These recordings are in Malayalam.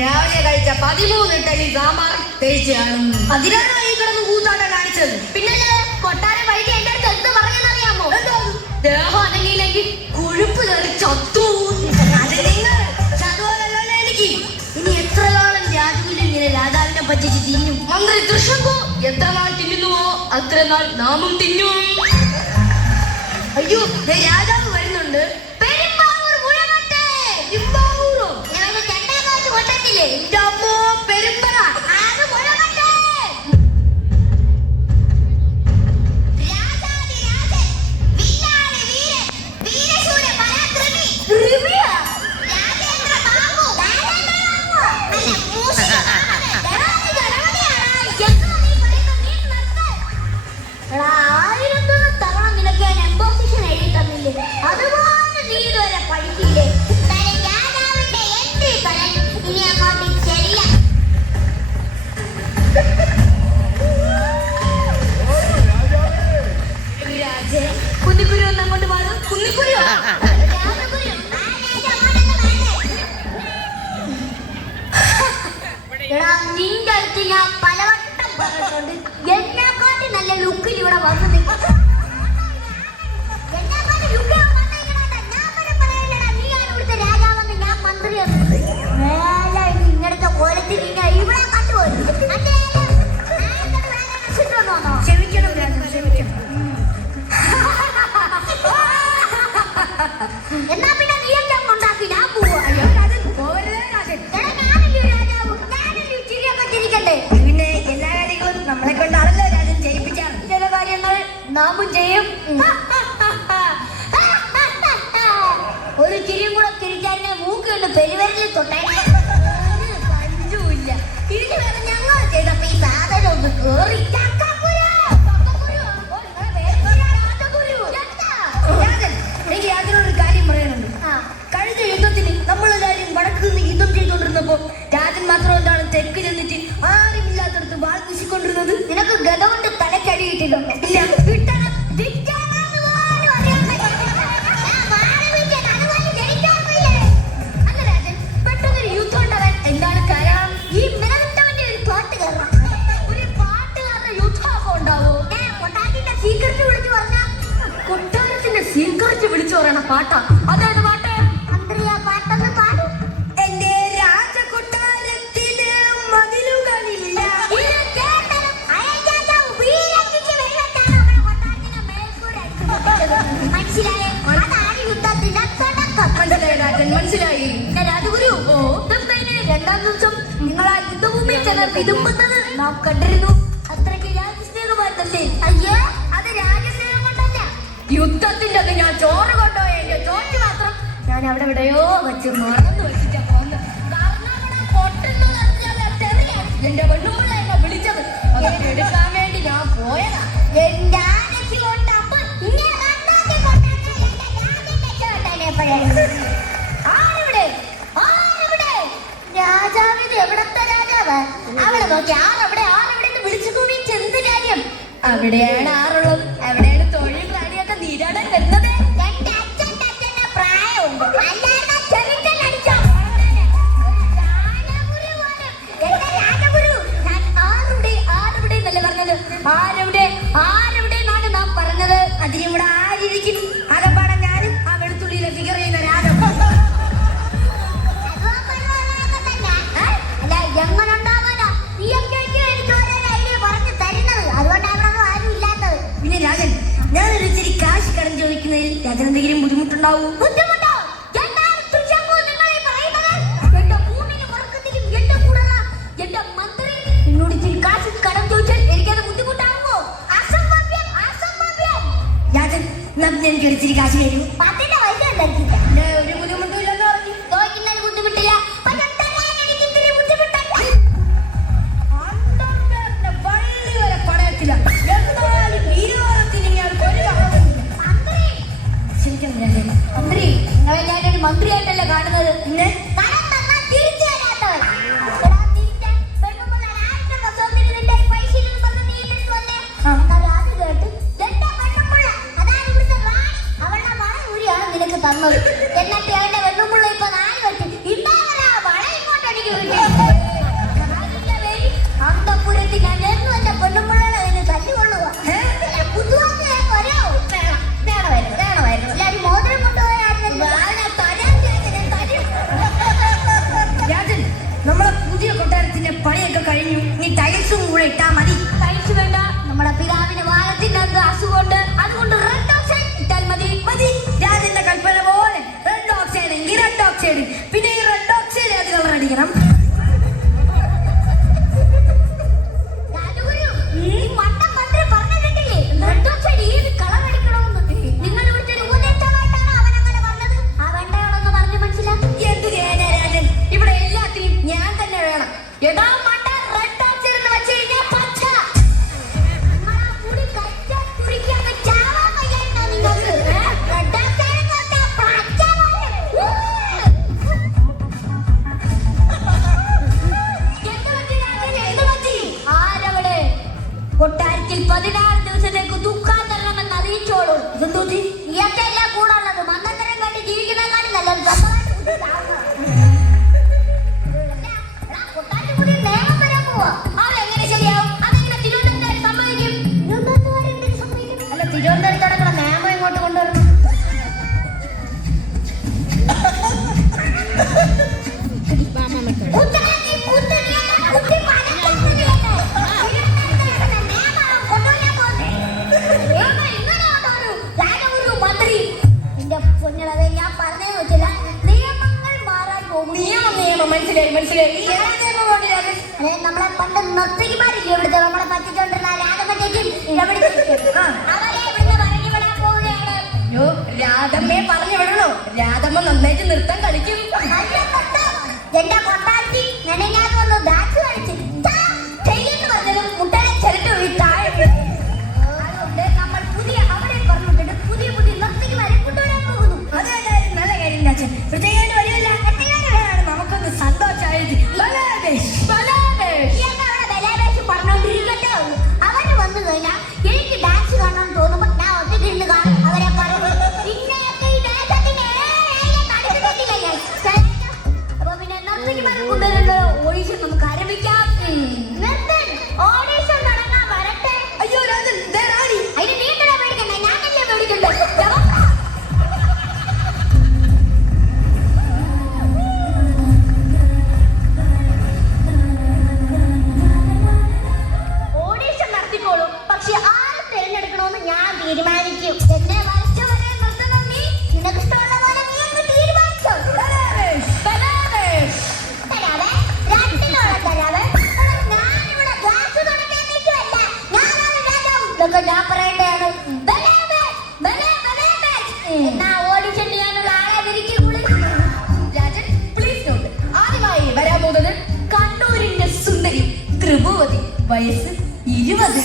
രാവിലെ കഴിച്ച 13 ഇഡ്ഡലി സാമ്പാർ കഴിച്ചാണ്. അതിനാണോ ഈ കിടന്ന് കൂത്താട്ടം കാണിച്ചത്? പിന്നെ കൊട്ടാരം വൈകി എന്റെ അടുത്ത് എന്ത് പറഞ്ഞെന്നറിയാമോ? ദേഹം അനങ്ങിയില്ലെങ്കിൽ കൊഴുപ്പ് കയറി ചത്തു. അത് നിങ്ങൾ അതുപോലല്ലോ എനിക്ക്. ഇനി എത്ര കാലം രാജുവിൽ ഇങ്ങനെ രാജാവിനെ പറ്റിച്ച് തിന്നും? മന്ത്രി തൃശങ്കു എത്ര നാൾ തിന്നുന്നുവോ അത്ര നാൾ നാമും തിന്നും. അയ്യോ രാജാവ് വരുന്നുണ്ട്. നിന്റെ അടുത്ത് ഞാൻ പലവട്ടം പറഞ്ഞിട്ടുണ്ട് എന്നെക്കാട്ടി നല്ല ലുക്കിൽ ഇവിടെ വന്നു ഇവിടുത്തെ രാജാവെന്ന് ഞാൻ മന്ത്രിയാണ്. ഇങ്ങനത്തെ കോലത്തിൽ ഇവിടെ കണ്ടുപോയി. ക്ഷമിക്കണം ക്ഷമിക്കണം. എന്നാ പിന്നെ നീ എല്ലാം ഉണ്ടാക്കി ഞാൻ പോവാ. പിന്നെ എല്ലാ കാര്യങ്ങളും നമ്മളെ കൊണ്ടാണല്ലോ രാജൻ ചെയ്യിപ്പിച്ചാണ്. ചില കാര്യങ്ങൾ നാമും ചെയ്യും. ഒരു ചിരിയും കൂടെ തിരിച്ചാലിനെ മൂക്കുകൊണ്ട് പെരുവരലിൽ തൊട്ടായില്ല. തിരിച്ചു വേറെ ഞങ്ങൾ ചെയ്തപ്പോ ഈ സാധനം ഒന്ന് കേറി. എനിക്ക് യാതൊരു കാര്യം പറയാനുണ്ട്. കഴിഞ്ഞ യുദ്ധത്തിന് നമ്മളെല്ലാവരും വടക്ക് നിന്ന് യുദ്ധം ചെയ്തുകൊണ്ടിരുന്നപ്പോ രാജൻ മാത്രം എന്താണ് തെക്ക് ചെന്നിട്ട് ആരുമില്ലാത്തടത്ത് വാൾ വീശിക്കൊണ്ടിരുന്നത്? നിനക്ക് ഗത കൊണ്ട് തലക്കടിയിട്ടില്ലോ? ഇല്ല. അല്ല രാജൻ, പെട്ടെന്നൊരു യുദ്ധം ഉണ്ടാകാൻ എന്താണ് കാരണം? ഈ മിനവിട്ടവന്റെ ഒരു പാട്ട് കയറാം. ഒരു പാട്ടുകാരുടെ യുദ്ധമൊക്കെ ഉണ്ടാവോ? കൊട്ടാരത്തിന്റെ സീക്രട്ട് വിളിച്ചു പറഞ്ഞ കൊട്ടാരത്തിന്റെ സീക്രട്ട് വിളിച്ചു പറയണ പാട്ടാ. അതായത് പാട്ട് പാട്ടൊന്ന് പാടും. എന്റെ രാജകൊട്ടാരത്തിന് മതിലുകളില്ല. മനസ്സിലായി രാജഗുരു. രണ്ടാം ദിവസം നിങ്ങൾ ആ യുദ്ധഭൂമിയിൽ ചെന്ന് വിതുമ്പുന്നത് നാം കണ്ടിരുന്നു. അത്രയ്ക്ക് രാജസ്നേഹമായിരുന്നല്ലേ? അയ്യേ, അത് രാജസ്നേഹം കൊണ്ടല്ല. യുദ്ധത്തിന്റെ അത് ഞാൻ ചോറ് കൊണ്ടുപോയ എന്റെ ചോറ്റ് മാത്രം ഞാൻ അവിടെ എവിടെയോ വെച്ച് മറന്നു വെച്ചിട്ടാ പോന്ന്. എന്റെ പെണ്ണുമ്പിള്ള എന്നെ വിളിച്ചത് അതൊക്കെ എടുക്കാൻ വേണ്ടി ഞാൻ പോയതാ. എന്റെ ആനയ്ക്ക് കൊണ്ട് അപ്പൊ രാജാവിന് എവിടത്തെ രാജാവ്? അവിടെ നോക്കി ആളെവിടെ ആളെവിടെ വിളിച്ചു കൂവി ചെന്ത് കാര്യം? അവിടെയാണ് ആറുള്ളത്. അവിടെയാണ് തൊഴിൽ റാണിയൊക്കെ നീരാടാൻ വരുന്നത്. എന്റെ അച്ഛൻ്റെ അച്ഛന്റെ പ്രായമുണ്ട്. ആരെവിടെ എന്നാണ് നാം പറഞ്ഞത്. അതിനിവിടെ ആരിയിരിക്കും? അകപ്പാടെ ഞാനും ആ വെളുത്തുള്ളിയിലെ ഫിഗർ ചെയ്യുന്ന രാജ. അല്ല എങ്ങനെ ഉണ്ടാവാനാ? എനിക്ക് പറഞ്ഞു തരുന്നത്. അതുകൊണ്ടാണ് ആരും ഇല്ലാത്തത്. പിന്നെ രാജൻ, ഞാനൊരു ഇച്ചിരി കാശ് കടം ചോദിക്കുന്നതിൽ രാജൻ എന്തെങ്കിലും ബുദ്ധിമുട്ടുണ്ടാവും? ബുദ്ധിമുട്ടോ? എന്റെ മൂന്നിന് മറക്കത്തിലും എന്റെ കൂടെ എന്റെ മന്ത്രി എന്നോട് ഇച്ചിരി കാശ് കടം ചോദിച്ചാൽ എനിക്കത് ബുദ്ധിമുട്ടാകുമോ? അസംഭവ്യം, അസംഭവ്യം. രാജൻ, എനിക്ക് ഒരു ഇച്ചിരി കാശ് തരൂ. 10 പൈസ ഉണ്ടാക്കില്ല. ഒരു ബുദ്ധിമുട്ടും ഇല്ലെന്ന് പറഞ്ഞു. ചോദിക്കുന്നതിന് ബുദ്ധിമുട്ടില്ല. പള്ളി വരെ പടയത്തില്ല. ക്ഷമിക്കണം രാജൻ. മന്ത്രി, നിങ്ങളെ ഞാനൊരു മന്ത്രിയായിട്ടല്ലേ കാണുന്നത്. പിന്നെ അവളുടെ തന്നത്. എന്നിട്ട് അവന്റെ വെണ്ണുമുള്ള ഇപ്പൊ നാല് വെച്ച് ഇന്നാളാ വള ഇങ്ങോട്ട് എനിക്ക് കിട്ടി. അന്തപുരത്തിൽ ഞാൻ എന്നും എന്റെ പെണ്ണുമുള്ളകളെ അതിന് തല്ലുകൊള്ളുക. എല്ലാരും മോതിരം കൊണ്ടുപോയായിരുന്നു. രാജൻ, നമ്മളെ പുതിയ കൊട്ടാരത്തിന്റെ പണിയൊക്കെ കഴിഞ്ഞു. നീ ടൈൽസും കൂടെ ഇട്ടാ മതി. ടൈൽസ് വേണ്ട, നമ്മുടെ പിതാവിന് വാഴത്തിനകത്ത് അസുഖമുണ്ട്, അതുകൊണ്ട് റെഡ് ഓക്സൈഡ് ഇട്ടാൽ മതി. മതി. രാജന്റെ കൽപ്പന പോലെ റെഡ് ഓക്സൈഡ് എങ്കിൽ റെഡ് ഓക്സൈഡ്. പിന്നെ ഈ റെഡ് ഓക്സൈഡ് ഏത് കളർ അടിക്കണം? കൊട്ടാരത്തിൽ 16 ദിവസത്തേക്ക് ദുഃഖാന്തരണമെന്ന് അറിയിച്ചോളൂ. ഇയാൾക്കെല്ലാം കൂടെ ഉള്ളത് മന്ദത്തരം കണ്ടി ജീവിക്കുന്നതിനാണ് നല്ലത്. കൊട്ടാരത്തിൽ പുതിയ നിയമം വരാൻ പോവാ. അതെങ്ങനെ ശരിയാവും? അതെങ്ങനെ തിരുവനന്തപുരം സമ്മതിക്കും? അല്ല, തിരുവനന്തപുരത്തോടെ നിയമം ഇങ്ങോട്ട് കൊണ്ടുവരണം. നമ്മളെ പണ്ട് നർത്തകിമാരില്ലേ ഇവിടുത്തെ നമ്മളെ പറ്റിച്ചോണ്ടിരുന്ന രാധമ്മേക്കും അവരെ ഇവിടുന്ന് പറഞ്ഞു വിടാൻ പോവുകയാണ്. രാധമ്മയെ പറഞ്ഞു വിടണോ? രാധമ്മ നന്നായിട്ട് നൃത്തം കളിക്കും. എന്റെ കൊട്ടാരത്തിൽ നെനഞ്ഞാന്ന് വന്ന് ഡാൻസ് കളിച്ച് ചെയ്യുന്നു പറഞ്ഞതും മുട്ടനെ ചെറുട്ട് താഴെ. അതുകൊണ്ട് നമ്മൾ പുതിയ അവരെ പറഞ്ഞിട്ട് പുതിയ പുതിയ നർത്തകിമാരെ കൊണ്ടുവരാൻ പോകുന്നു. അത് നല്ല കാര്യം അച്ഛൻ. പ്രത്യേകമായിട്ട് വരുമല്ല, നമുക്കൊന്ന് സന്തോഷമായിട്ട് പറഞ്ഞോണ്ടിരിക്കട്ടെ. അവര് വന്നു കഴിഞ്ഞാൽ എനിക്ക് ഡാൻസ് കാണാൻ തോന്നുമ്പോ ഞാൻ ഒറ്റ ഇരുന്ന് കാണും. അവരെ പറഞ്ഞു അപ്പൊ പിന്നെ ഓഡീഷൻ നമുക്ക് ആരംഭിക്കാം. ഓഡീഷൻ തുടങ്ങാൻ വരട്ടെ. അയ്യോ രാജൻ, അതിന് നീണ്ടടാ പേടിക്കണ്ട, ഞാനല്ലേ പേടിക്കണ്ടേ. പക്ഷെ ആര് തിരഞ്ഞെടുക്കണമെന്ന് ഞാൻ തീരുമാനിക്കും. എന്നെ വരച്ചവരെ നിർത്തണം. നീ നിനക്ക് ഇഷ്ടമുള്ള പോലെ നീ അങ്ങ് തീരുമാനിച്ചോ. ഞാനിവിടെ ഗ്ലാസ് തുടക്കാൻ നിൽക്കുവല്ല. ഞാനാണ് രാജാവ്. ഇതൊക്കെ ഞാൻ പറയേണ്ടതാണ്. എന്നാ ഓഡിഷൻ ചെയ്യാനുള്ള ആളെ വിരിക്കുള്ളൂ. Rajan, please note. ആദ്യമായി വരാൻ പോകുന്നത് കണ്ണൂരിന്റെ സുന്ദരി ത്രിഭുവതി, വയസ്സ് 20.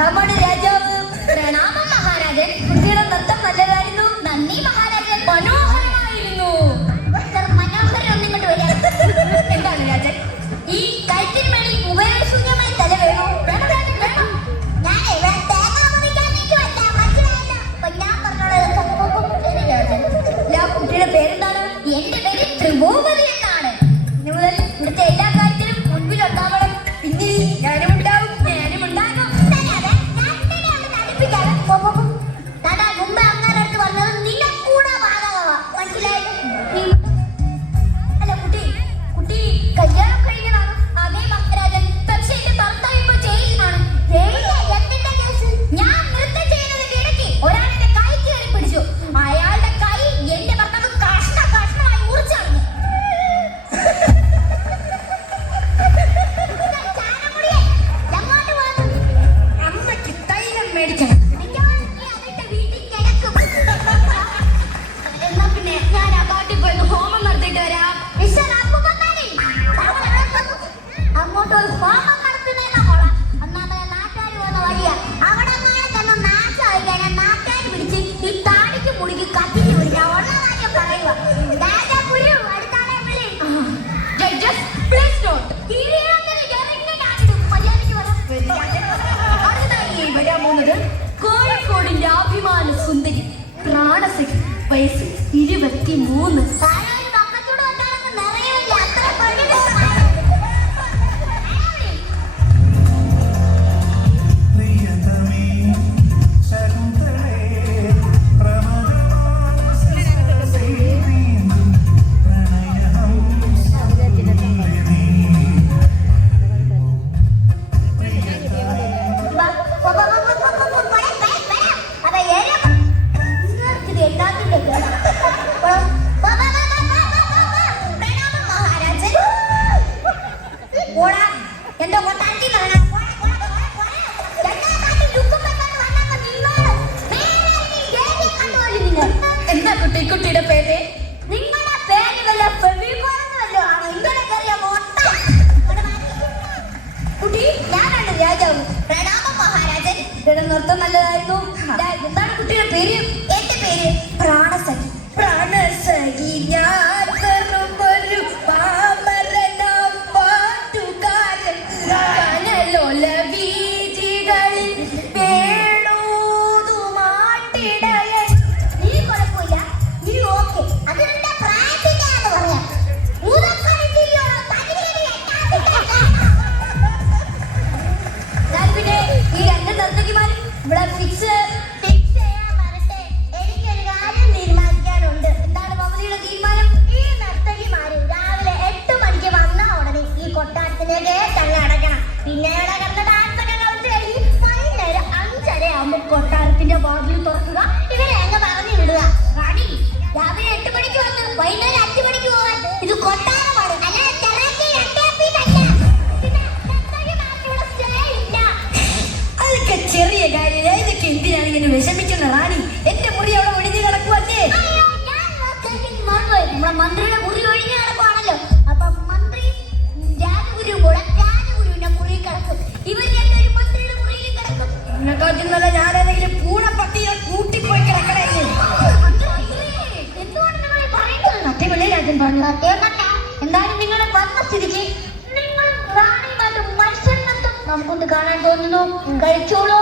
നമ്മുടെ രാജാവ്. പ്രണാമം മഹാരാജൻ. കുട്ടിയുടെ നൃത്തം നല്ലതായിരുന്നു. നന്ദി മഹാരാജൻ. മനോഹരമായിരുന്നു. മനോഹരം ഒന്നിങ്ങോട്ട് വരാം. എന്താണ് രാജൻ? ഈ കഴുത്തിന് മേളിൽ ഉപയോഗശൂന്യമായി തല വേണോ? വേണം രാജൻ, വേണം. ഞാൻ ഇവിടെ തേങ്ങ ഉപയോഗിക്കാൻ നിൽക്കുവല്ല, മനസ്സിലായല്ലോ. അപ്പൊ ഞാൻ പറഞ്ഞോളാം. ശരി രാജൻ. കുട്ടിയുടെ പേരെന്താണ്? എന്റെ പേര് ത്രിഭുവതി എന്നാണ്. ഇനി മുതൽ ഇവിടുത്തെ എല്ലാ കാര്യത്തിലും മുൻപിലുണ്ടാവണം. പിന്നെ ഞാനും ഉണ്ടാവും. മുമ്പ് അങ്ങനെ അടുത്ത് പറഞ്ഞത് നിന്നെ കൂടെ ബാധകമാ, മനസ്സിലായത്? അല്ല കുട്ടി, കുട്ടി കല്യാണം കഴിക്കണം. അതെ നൃത്തം നല്ലതായിരുന്നു. എന്താണ് കുട്ടിയുടെ പേര്? എന്റെ പേര് പ്രാണസഖി. പ്രാണസഖി ഞാൻ വെറുമൊരു പാമരനാം പാട്ടുകാരൻ. കനലോല വീഥികളിൽ വേണൂതുമാട്ടിടയൻ. നീ കുഴപ്പമില്ല, നീ ഓക്കെ. അത് നിന്റെ പ്രായത്തിന്റെയാന്ന് പറയാം. പിന്നെ ഈ രണ്ട് നർത്തകിമാരും ഇവിടെ ഫിക്സ് ചെയ്യാൻ വരട്ടെ. എനിക്കൊരു കാര്യം തീരുമാനിക്കാനുണ്ട്. എന്താണ് മമതയുടെ തീരുമാനം? ഈ നർത്തകിമാര് രാവിലെ 8 മണിക്ക് വന്ന ഉടനെ ഈ കൊട്ടാരത്തിന്റെ ഗേറ്റ് അടയ്ക്കണം. പിന്നെ ഇവിടെ കിടന്ന് ഡാൻസ് ഒക്കെ കളിച്ച് കഴിഞ്ഞ് വൈകുന്നേരം 5:30 ആകുമ്പോൾ കൊട്ടാരത്തിന്റെ വാതിൽ തുറക്കുക. ഇവരെ അങ്ങ് പറഞ്ഞു വിടുക. റാണി രാവിലെ 8 മണിക്ക് വന്ന് വൈകുന്നേരം 5 മണിക്ക് പോകാൻ. ഇത് കൊട്ടാരമാണ്, അല്ലാതെ അതൊക്കെ ചെറിയ കാര്യം. ഇതൊക്കെ എന്തിനാണ് ഇങ്ങനെ വിഷമിക്കുന്ന റാണി? എന്റെ മുറി അവിടെ ഒഴിഞ്ഞു കിടക്കുവല്ലേ? നമ്മുടെ മന്ത്രിയുടെ മുറി ഒഴിഞ്ഞു കിടക്കുവാണല്ലോ. അപ്പൊ മന്ത്രി രാജഗുരുവിന്റെ മുറി കിടക്കും. ഇവർ രണ്ടുപേരും മന്ത്രിയുടെ മുറിയിൽ കിടക്കും. ഇതിനെക്കാട്ടുന്നല്ല ഞാനെന്തെങ്കിലും പൂണപ്പട്ടിയെ കൂട്ടിപ്പോയി കിടക്കണേ. എന്തുകൊണ്ട് നിങ്ങൾ പറയുന്നത്? സത്യമല്ലേ രാജൻ പറഞ്ഞു? എന്തായാലും നിങ്ങൾ വന്ന സ്ഥിതിക്ക് നിങ്ങൾ റാണിയുമായിട്ട് മത്സരം നടത്തും. നമുക്കൊന്ന് കാണാൻ തോന്നുന്നു. കഴിച്ചോളൂ.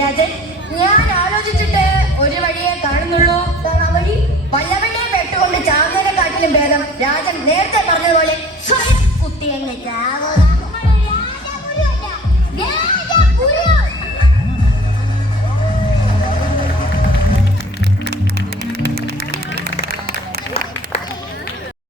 രാജൻ, ഞാൻ ആലോചിച്ചിട്ട് ഒരു വഴിയെ കാണുന്നുള്ളൂ. വഴി വല്ലവന്റെ പെട്ടുകൊണ്ട് ചാവുന്നതിനെക്കാട്ടിലും ഭേദം രാജൻ നേരത്തെ പറഞ്ഞതുപോലെ സ്വയം കുത്തിയങ്ങ് ചാവും.